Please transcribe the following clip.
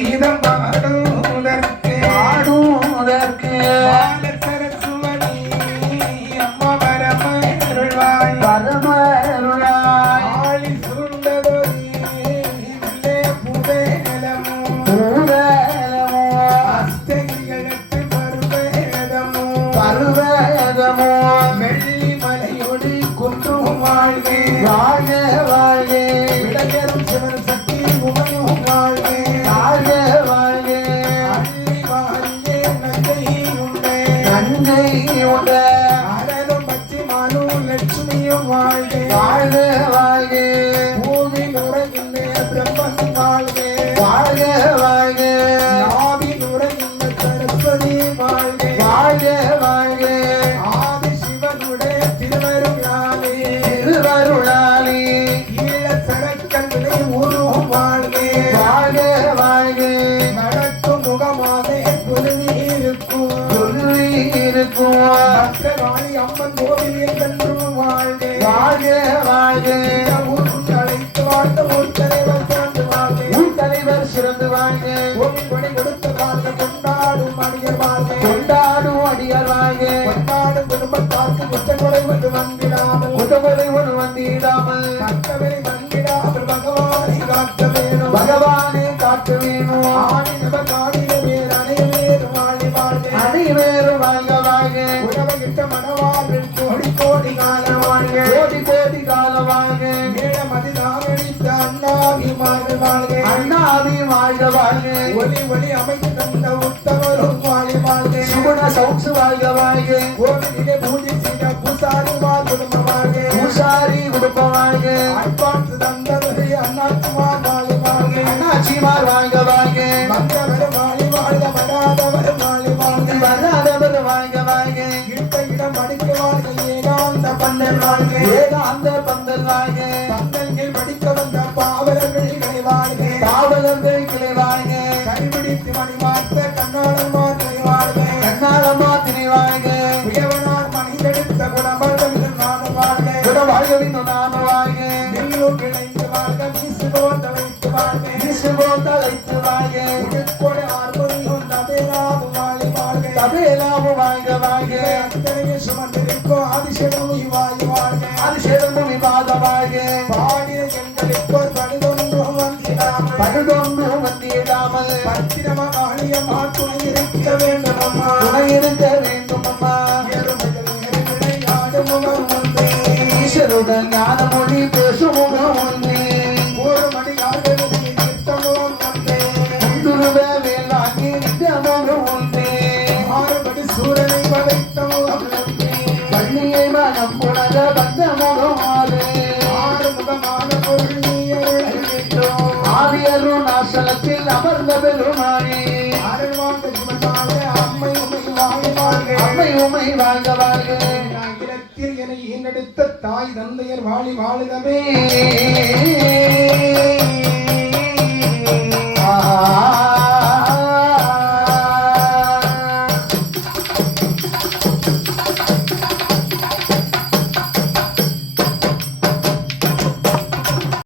கீதம் பாடுவதற்கு பால சரஸ்வதி அம்மா வரமருள்வாய் பரமருளாய் ஆளி சுருண்டதொரு வெள்ளை புவேலமோ பூவேலமோ அஸ்தகிகளுக்கு பருவேதமோ. பருவேதமோ. வெள்ளி மலையொடி குன்றும் வாழ்வே. வாழ்க வாழ்க நன்மை உண்ட அரணும் பச்சி மானு லட்சுமியும் வாழ்வே. வாழ்க வாழ்க. பூவில் உறகின்ற பிரம்மன் வாழ்வே. வாழ்க வாழ்க. நாவில் உறகின்ற சரஸ்வதி வாழ்வே. வாழ்க வாழ்க. ஆதி சிவனுடைய திருவருளாலே. திருவருளாளி ஈழ உருவம் வாழ்க வாழ்க. நடக்கும் முகமாவே குருவி. இருக்கும் சொல்லி அம்மன் கோவில் என்றும் வாழ்வே வாழ்க வாழ்க அழைத்து வாழ்ந்த ஊர் தலைவர் சிறந்து வாழ்வே ஊர் தலைவர் சிறந்து வாழ்க கோவில் கொடுத்த வாழ்க கொண்டாடும் கொண்டாடும் அடியார் கொண்டாடும் குற்றங்களை வந்திடாமல் வந்திடாமல் வந்திடாமல் பகவானை வேணும் பகவானே காக்க வேணும் ஆணி நபர் காணி கோடி கோடி கால வாழ்க கோடி கோடி கால வாழ்க மேளமதி தாமடித்த அண்ணாபிமார்கள் வாழ்க. அண்ணாவி வாழ்க. வாழ்க ஒளி ஒளி அமைத்து தந்த உத்தமரும் வாழி வாழ்க சுகுண சௌசு வாழ்க வாழ்க. கோவிலிலே பூஜை செய்த பூசாரி வாழ் குடும்ப வாழ்க பூசாரி குடும்ப வாழ்க அட்வான்ஸ் தந்தவரை வாழி வாழ்க அண்ணாச்சிமார் வாழ்க வாழ்க. வந்தவர் வாழி வாழ்க வராதவர் வாழி வாழ்க வராதவர் வாழ்க வாழ்க. இட்ட இடம் படிக்க வாழ்க பந்தல் வாழ்க வேதாந்த பந்தல் வாழ்க பந்தல்கள் படிக்க வந்த பாவலர்களை வாழ்க. காவலர்கள் கிளை வாழ்க. கைபிடித்து மணி மாத்த கண்ணாளன் வாழ்க. திணை வாழ்க. உயவனார் மனிதெடுத்த வாழ்க. நாம வாழ்க. நெல்லூர் வாழ்க. வைத்து வாழ்க. இசு தலைத்து வாழ்க. வாழ்க தபேலாமு வாழ்க வாழ்க அத்தனையை சுமந்திருக்கோ ஆதிசேடம் இவாய் வாழ்க. ஆதிசேரமும் விவாத வாழ்க பாடிய எங்களுக்கோ பணிதொன்றும் வந்திடாமல். படுதொன்று வந்திடாமல். பத்திரம காளியம்மா துணை இருக்க வேண்டும் அம்மா துணை இருக்க வேண்டும் அம்மா ஈஸ்வருடன் ஞான மொழி பேசும் முகம் ஒன்றே உணர வந்த முகம் ஆறு. ஆறு முகமான பொருள் நீ அருளை வேண்டும் ஆவியரும் நாசலத்தில் அமர்ந்த பெருமானே. அம்மை உமை வாழி வாழ்க வாழ்க என ஈண்டெடுத்த தாய் தந்தையர் வாழி ஆ